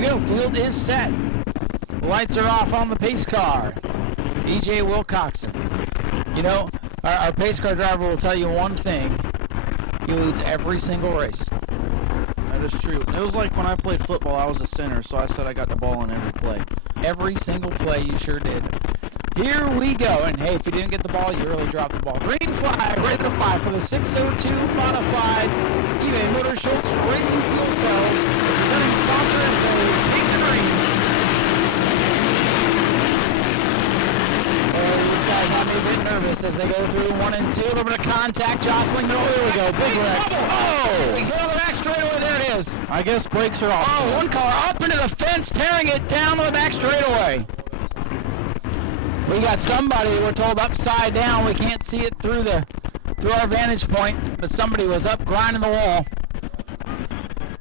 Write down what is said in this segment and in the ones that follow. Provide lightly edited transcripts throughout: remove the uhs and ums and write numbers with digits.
we go. Field is set. Lights are off on the pace car. E.J. Wilcoxon. You know, our pace car driver will tell you one thing. He leads every single race. That is true. It was like when I played football, I was a center, so I said I got the ball in every play. Every single play, you sure did. Here we go. And hey, if you didn't get the ball, you really dropped the ball. Green flag, ready to fly for the 602 Modified eBay Motor Schultz Racing Fuel Cells. Presenting sponsor is the Take the Green. These guys have me a bit nervous as they go through 1 and 2. A little bit of contact, jostling. There we go. Big wreck. Oh! We get on the back straightaway. There it is. I guess brakes are off. Oh, one car up into the fence, tearing it down the back straightaway. We got somebody, we're told, upside down. We can't see it through our vantage point, but somebody was up grinding the wall.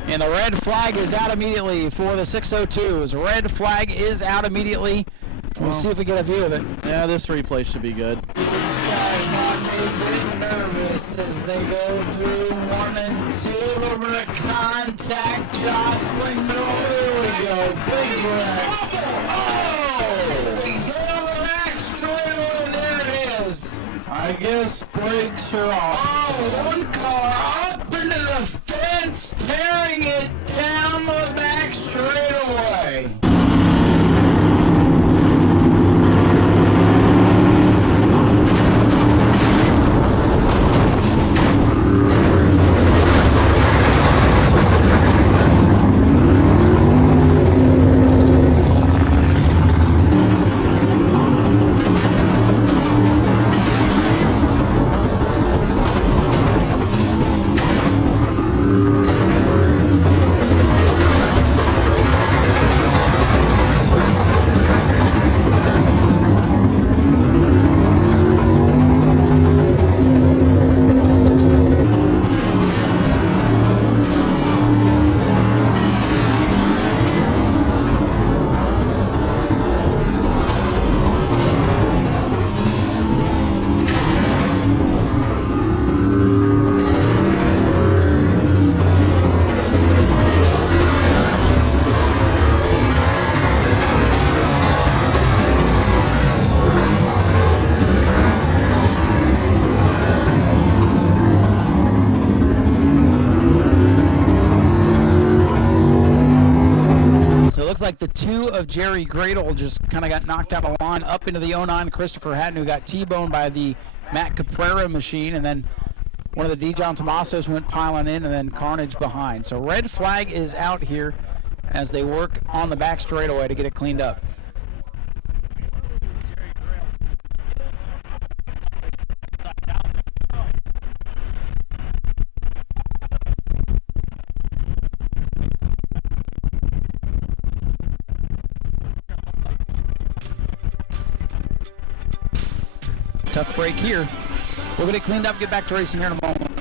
And the red flag is out immediately for the 602s. Red flag is out immediately. We'll see if we get a view of it. Yeah, this replay should be good. These guys have me a bit nervous as they go through 1 and 2. A little bit of contact, jostling. There we go. Big wreck. Oh! We get on the back straightaway. There it is. I guess brakes are off. Oh, one car up into the fence, tearing it down the back straightaway. Like the 2 of Jerry Gradle just kind of got knocked out of line up into the 09 Christopher Hatton, who got T-boned by the Matt Caprera machine, and then one of the Dijon Tomasos went piling in, and then carnage behind. So red flag is out here as they work on the back straightaway to get it cleaned up. Tough break here. We'll get it cleaned up, get back to racing here in a moment.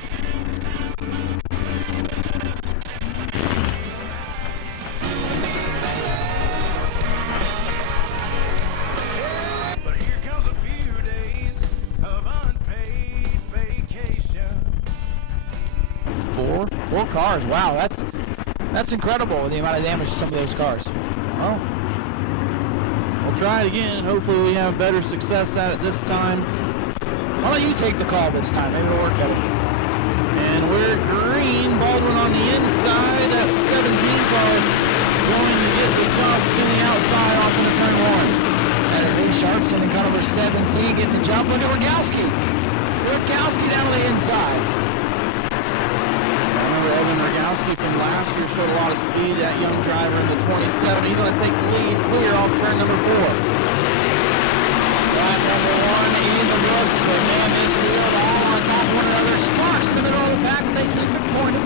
But here comes a few days of unpaid vacation. Four cars. Wow, that's incredible, the amount of damage to some of those cars. Well, we'll try it again. Hopefully we have better success at it this time. Why don't you take the call this time? Maybe it'll work better. And we're green. Baldwin on the inside. That 17 car going to get the jump to the outside off into turn 1. That is Lee Sharpston in car number 17 getting the jump. Look at Rogowski. Rogowski down to the inside. I remember Evan Rogowski from last year showed a lot of speed. That young driver in the 27. He's going to take the lead clear off turn number 4. Number 1 in the books, but man, this field all on top of one another. Sparks in the middle of the pack, and they keep it pointed.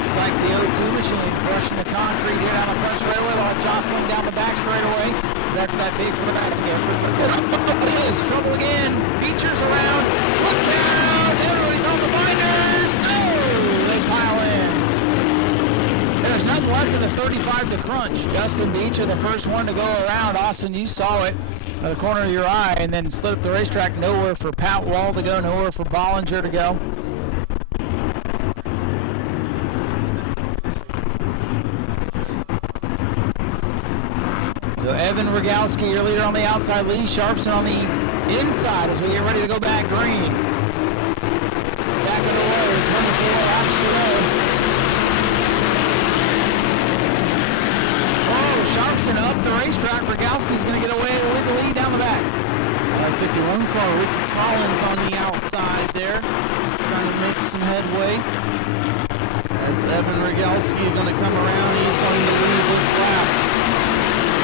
Looks like the O2 machine brushing the concrete here down the front straightaway while jostling down the back straightaway. Back to that big back again. It is trouble again. Beechers around. Look out! Everybody's on the binders. Oh, they pile in. There's nothing left of the 35 to crunch. Justin Beecher, the first one to go around. Austin, you saw it. By the corner of your eye, and then slid up the racetrack. Nowhere for Pat Wall to go, nowhere for Bollinger to go. So Evan Rogalski, your leader on the outside, Lee Sharpson on the inside as we get ready to go back green. Back underway, 24 laps to go. Oh, Sharpson up the racetrack. Rogalski's going to get away with the lead down the back. 51 car, Ricky Collins on the outside there, trying to make some headway. As Evan Rogalski is going to come around, he's going to lead this lap.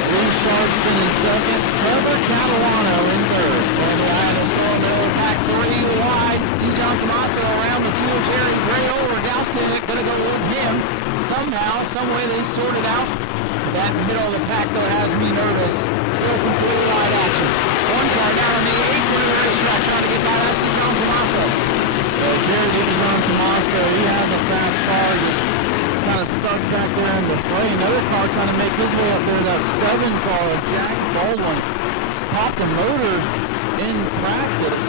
Lee Sharpson in second, Trevor Catalano in third. And behind the storm, middle of pack 3 wide. John Tomaso around the 2 of Jerry Gray. Rogalski going to go with him. Somehow, some way they sorted out. That middle of the pack, though, has me nervous. Still some 3-wide action. One car down on the 8th of the racetrack trying to get by Ashley John Tomaso. Jerry John Tomaso, he has a fast car, just kind of stuck back there in the fray. Another car trying to make his way up there. That 7 car of Jack Baldwin popped the motor in practice.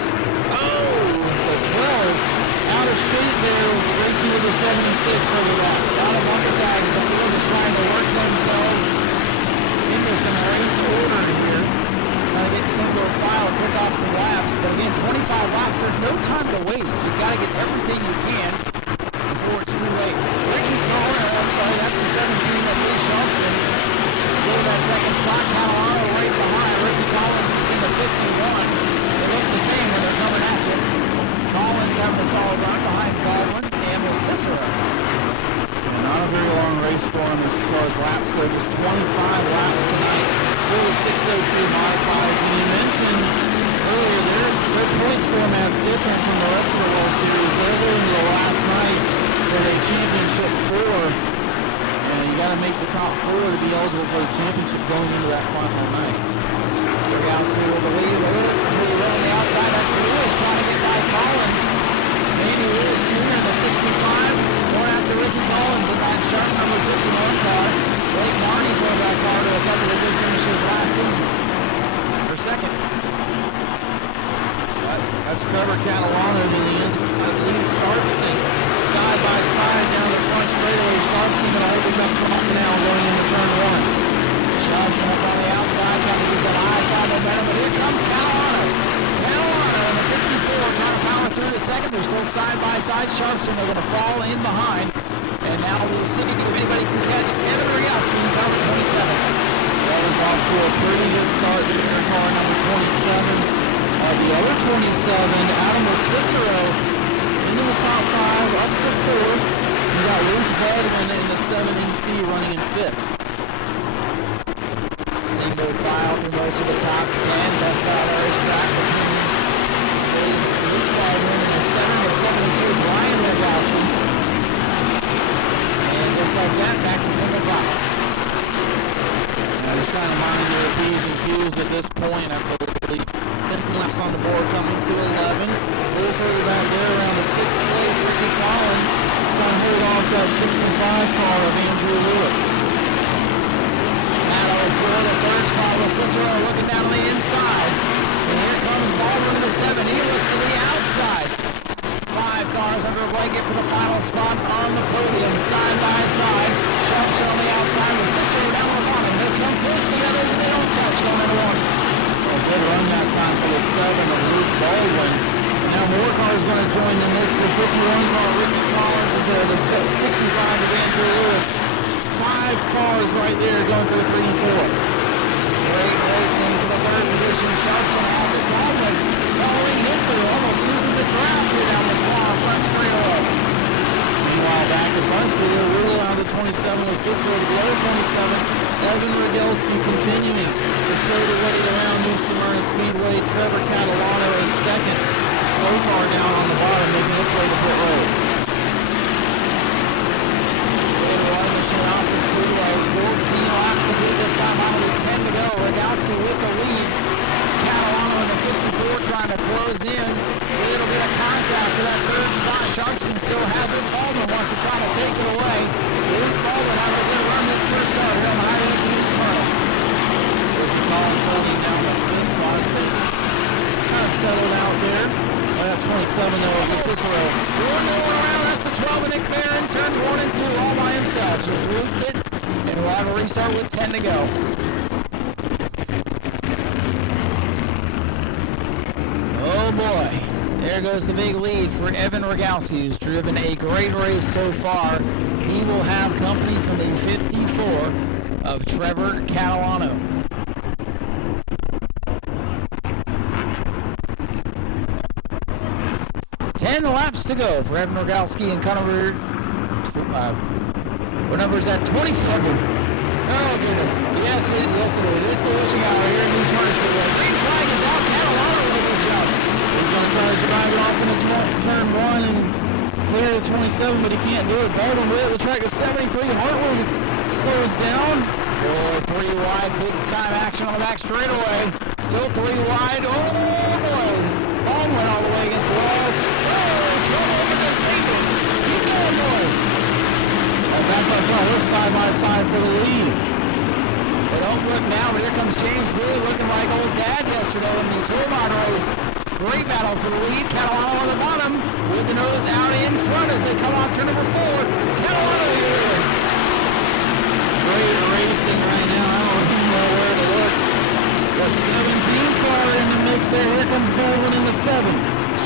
Oh, the 12 out of shape there, racing with the 76 for the back. A lot of bumper tags. The field is trying to work themselves into some race order here. Trying to get single file, kick off some laps. But again, 25 laps, there's no time to waste. You've got to get everything you can before it's too late. Ricky Collins, I'm sorry, that's the 17 of Lee Sharpson. Still in that second spot. Catalano right behind. Ricky Collins is in the 51. They look the same when they're coming at you. Collins having a solid run behind Baldwin and with Cicero. Not a very long race for him as far as laps go. Just 25 laps tonight. Really 602 modifieds. And you mentioned earlier their points format's different from the rest of the World Series. They're going to the last night for a championship 4. And you got to make the top 4 to be eligible for the championship going into that final night. Rogalski with the lead. Lewis moving on the outside. That's Lewis trying to get by Collins. Andy Lewis Jr. in the 65. Going after Ricky Collins in that sharp number 51 car. Blake Marney drove that car to a couple of good finishes last season. For second. That's Trevor Catalano to the inside. Lee Sharpson side by side down the front straightaway. Sharpson going to open up top now going into turn 1. Sharpson up on the outside, trying to use that high side momentum, but here comes Catalano. Catalano in the 54 trying to power through the second. They're still side by side. Sharpson, they're going to fall in behind. And now we'll see if anybody can catch Evan Rogalski, number 27. That was off to a pretty good start in their car, number 27. The other 27, Adam Cicero, into the top 5, up to 4th. We got Luke Budman in the 17C running in 5th. Single file through most of the top 10. Best battle racetrack between Luke Baldwin and the 7 to 72 Brian Rogalski. And just like that, back to single file. Just trying to mind your P's and Q's at this point, I believe. 10 laps on the board coming to 11. A little further back there around the 6th place, Ricky Collins trying to hold off that 65 car of Andrew Lewis. For the third spot with Cicero looking down on the inside. And here comes Baldwin to the 7. He looks to the outside. 5 cars under a blanket for the final spot on the podium, side by side. Sharpson on the outside with Cicero down on the bottom. They come close together, but they don't touch going into 1. A good run that time for the 7 of Luke Baldwin. Now more cars going to join the mix. The 51 car, Ricky Collins is there. The 65 of Andrew Lewis. 5 cars right there going for the 3 and 4. Great racing for the third position. Sharpson has it. Baldwin following him through, almost using the draft here down this long front straightaway. Meanwhile, back at Bunsley, they're really on to 27 with Cicero. The other 27, Evan Rogalski continuing to show the way around New Smyrna Speedway. Trevor Catalano in second. So far down on the bottom, making its way to pit road. Off the Speedway, 14 laps to beat this time, only 10 to go. Rogalski with the lead. Catalano in the 54 trying to close in. A little bit of contact for that third spot. Sharpson still has it. Baldwin wants to try to take it away. Luke Baldwin having a good run this first start here on the highway to New Smyrna. Collins holding down the fifth spot. Kind of settled out there. I got 27 though with Cicero. One more around. That's the 12 of Nick Barron. Turns 1 and 2 all by himself. Just looped it, and we'll have a restart with 10 to go. Oh boy, there goes the big lead for Evan Rogalski, who's driven a great race so far. He will have company from the 54 of Trevor Catalano. Ten laps to go for Evan Rogalski and Connor. What number is that? 27. Oh goodness. Yes, it is. It's the wishing hour here in New Smyrna Speedway. Green flag is out. Catalano with a good job. He's going to try to drive it off into turn 1 and clear the 27, but he can't do it. Baldwin way at the track is 73. Hartwig slows down. Oh, 3 wide, big time action on the back straightaway. Still 3 wide. Oh boy. Baldwin all the way against the wall. Oh, trouble over the safety. Keep going, boys. Back up front, we're side by side for the lead. But don't look now, but here comes James Boyd looking like old dad yesterday in the Tuebok race. Great battle for the lead. Catalano on the bottom with the nose out in front as they come off turn number 4. Catalano here. Great racing right now. I don't even know where to look. The 17 car in the mix there. Here comes Baldwin in the 7.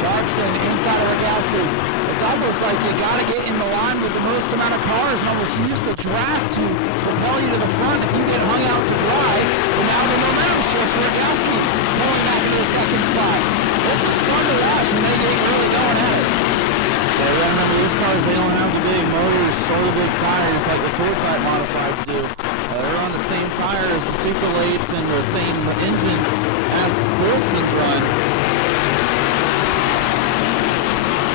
Sharpston inside of Rogalski. It's almost like you got to get in the line with the most amount of cars and almost use the draft to propel you to the front. If you get hung out to dry, and now the momentum shifts. Rogalski pulling back into the second spot. This is fun to watch when they get really going at it. Yeah, you gotta remember these cars, they don't have the big motors or the big tires like the tour type modifieds do. They're on the same tire as the Super Lates and the same engine as the Sportsman's run.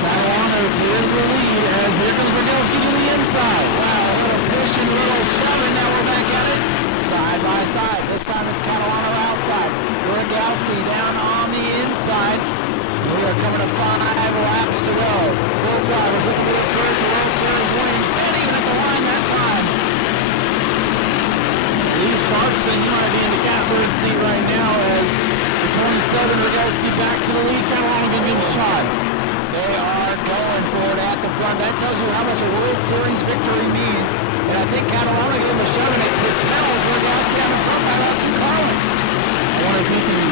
Catalano clears the lead as here comes Rogalski to the inside. Wow, a little pushing, a little shoving. Now we're back at it. Side by side. This time it's Catalano outside. Rogalski down on the inside. We are coming to 5 laps to go. Both drivers looking for their first World Series wins. Not even at the line that time. Lee Sharpson, you might be in the catbird seat right now as the 27 Rogalski back to the lead. Catalano can give a shot. They are going for it at the front. That tells you how much a World Series victory means. And I think Catalano gave him a shove, and it propels Rogalski out in front by about 2 car lengths. I wonder if he can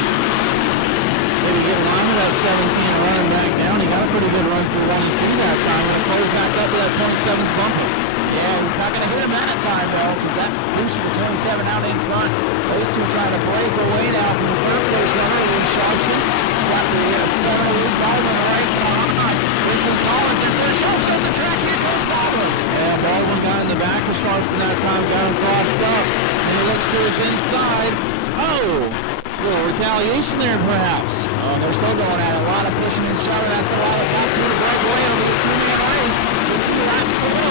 maybe get a line with that 17 and run him back down. He got a pretty good run through 1 and 2 that time. Going to close back up to that 27's bumper. Yeah, he's not going to hit him that time, though, because that boosted the 27 out in front. Those two trying to break away now from the third place runner, Lee Sharpson. He's got the 7-8 Baldwin right behind. Lincoln Collins in third. Sharpson on the track. Here goes Baldwin. Yeah, Baldwin got in the back of Sharpson that time, got him crossed up. And he looks to his inside. Oh! A little retaliation there, perhaps. Oh, they're still going at it. A lot of pushing and shoving. That's going to allow the top 2 to break away over the 2-man race. With 2 laps to go.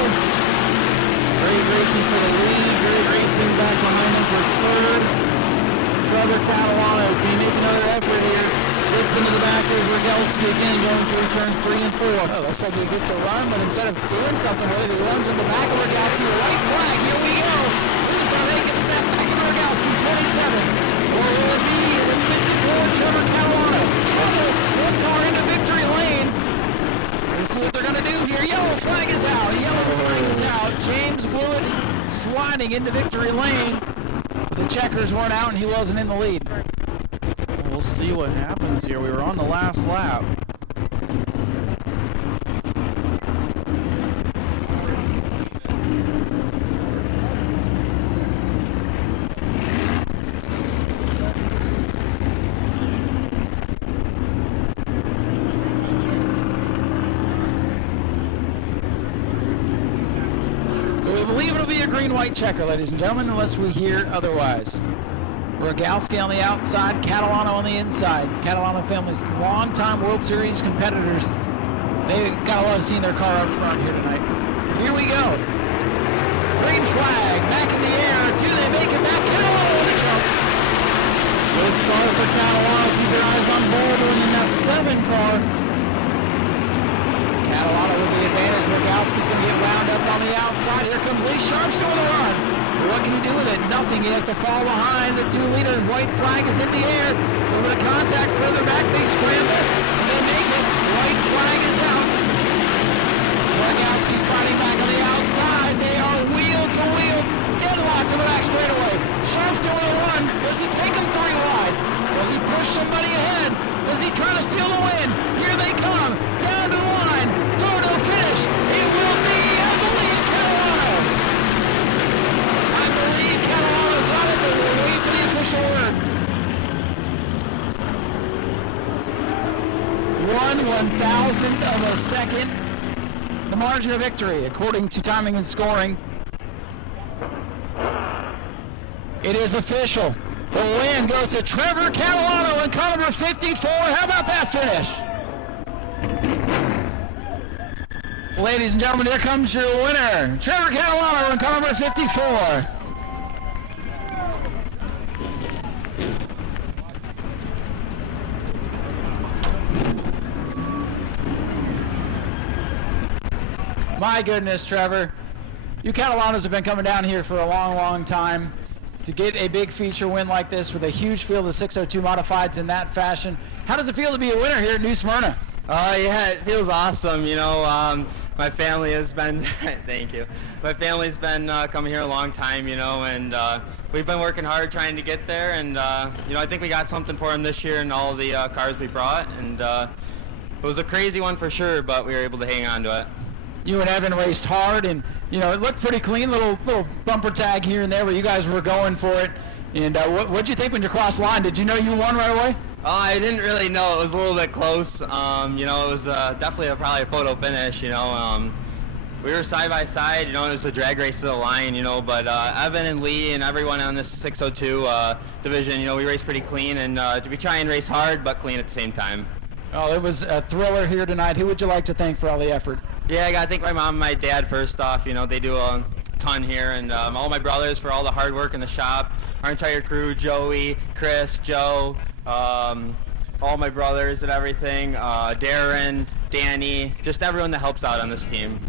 Great racing for the lead. Great racing back behind him for third. Trevor Catalano, can he make another effort here? Gets into the back of Rogalski again, going through turns 3 and 4. Oh, looks like he gets a run, but instead of doing something with it, he runs in the back of Rogalski. White flag. Here we go. Who's going to make it back of Rogalski? 27. Or will it be the 54 Trevor Catalano? Trouble. 1 car into victory lane. We'll see what they're going to do here. Yellow flag is out. Yellow flag is out. James Wood sliding into victory lane. The checkers weren't out and he wasn't in the lead. We'll see what happens here. We were on the last lap. Green-white checker, ladies and gentlemen, unless we hear otherwise. Rogalski on the outside, Catalano on the inside. Catalano family's long-time World Series competitors. They gotta love seeing their car up front here tonight. Here we go. Green flag, back in the air. Do they make it back? Catalano with a jump. Good start for Catalano. Keep your eyes on Baldwin in that 7 car. Catalano with the advantage. Rogalski's going to get wound up on the outside. Here comes Lee Sharpson with a run. What can he do with it? Nothing. He has to fall behind the 2-liter. White flag is in the air. A little bit of contact further back. They scramble. They make it. White flag is out. Rogalski fighting back on the outside. They are wheel to wheel. Deadlocked to the back straightaway. Sharp's doing a run. Does he take him 3 wide? Does he push somebody ahead? Does he try to steal the win? 1/1000th of a second. The margin of victory, according to timing and scoring. It is official. The win goes to Trevor Catalano in car number 54. How about that finish? Ladies and gentlemen, here comes your winner, Trevor Catalano in car number 54. My goodness, Trevor. You Catalanos have been coming down here for a long, long time. To get a big feature win like this with a huge field of 602 modifieds in that fashion, how does it feel to be a winner here at New Smyrna? Yeah, it feels awesome. You know, my family has been, thank you. My family's been coming here a long time, you know, and we've been working hard trying to get there. And, you know, I think we got something for them this year in all the cars we brought. And it was a crazy one for sure, but we were able to hang on to it. You and Evan raced hard, and you know it looked pretty clean. Little bumper tag here and there, where you guys were going for it. And what'd you think when you crossed the line? Did you know you won right away? I didn't really know. It was a little bit close. You know, it was definitely probably a photo finish. You know, we were side by side. You know, it was a drag race to the line. You know, but Evan and Lee and everyone on this 602 division, you know, we raced pretty clean, and we try and race hard but clean at the same time. Oh, it was a thriller here tonight. Who would you like to thank for all the effort? Yeah, I got to thank my mom and my dad first off. You know, they do a ton here, and all my brothers for all the hard work in the shop. Our entire crew, Joey, Chris, Joe, all my brothers and everything, Darren, Danny, just everyone that helps out on this team.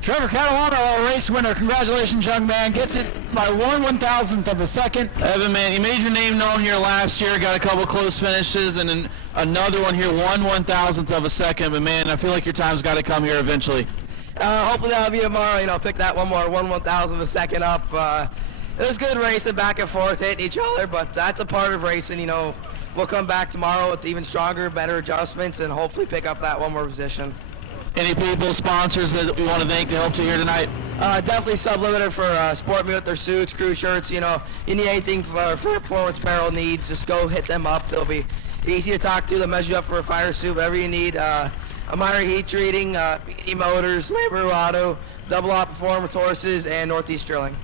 Trevor Catalano, our race winner. Congratulations, young man. Gets it by 1/1000th of a second. Evan, man, you made your name known here last year, got a couple close finishes, and then another one here, 1/1000th of a second. But, man, I feel like your time's got to come here eventually. Hopefully that'll be tomorrow, you know, pick that one more 1/1000th of a second up. It was good racing back and forth, hitting each other, but that's a part of racing, you know. We'll come back tomorrow with even stronger, better adjustments, and hopefully pick up that one more position. Any people, sponsors that we want to thank to help you here tonight? Definitely Sublimited for support me with their suits, crew shirts. You know, you need anything for performance apparel needs, just go hit them up. They'll be easy to talk to. They'll measure you up for a fire suit, whatever you need. Amira Heat Treating, BD Motors, Labor Auto, Double Op Performance Horses, and Northeast Drilling.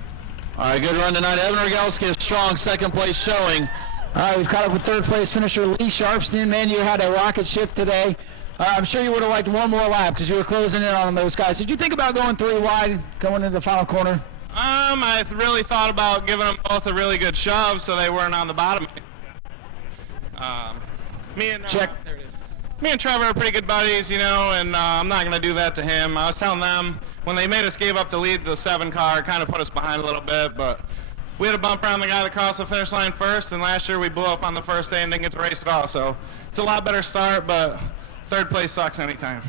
All right, good run tonight. Evan Rogalski, a strong second place showing. All right, we've caught up with third place finisher Lee Sharpston. Man, you had a rocket ship today. I'm sure you would have liked one more lap because you were closing in on those guys. Did you think about going 3 wide, going into the final corner? I really thought about giving them both a really good shove so they weren't on the bottom. Me and Trevor are pretty good buddies, you know, and I'm not going to do that to him. I was telling them when they made us give up the lead to the 7 car, it kind of put us behind a little bit, but we had a bump around the guy that crossed the finish line first, and last year we blew up on the first day and didn't get to race at all, so it's a lot better start, but third place sucks anytime.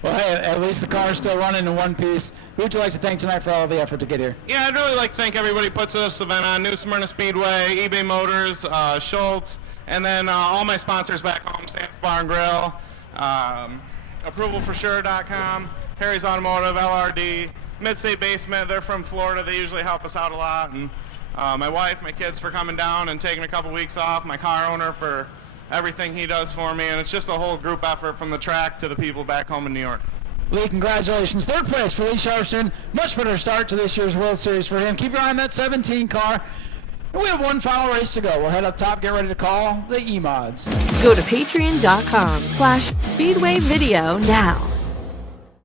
Well, hey, at least the car's still running in one piece. Who would you like to thank tonight for all the effort to get here? Yeah, I'd really like to thank everybody who puts this event on. New Smyrna Speedway, eBay Motors, Schultz, and then all my sponsors back home, Sam's Bar and Grill, ApprovalForSure.com, Harry's Automotive, LRD, Midstate Basement. They're from Florida. They usually help us out a lot. And my wife, my kids for coming down and taking a couple weeks off, my car owner for everything he does for me, and it's just a whole group effort from the track to the people back home in New York. Lee, congratulations. Third place for Lee Sharpston. Much better start to this year's World Series for him. Keep your eye on that 17 car. And we have one final race to go. We'll head up top, get ready to call the E-Mods. Go to patreon.com/Speedway Video now.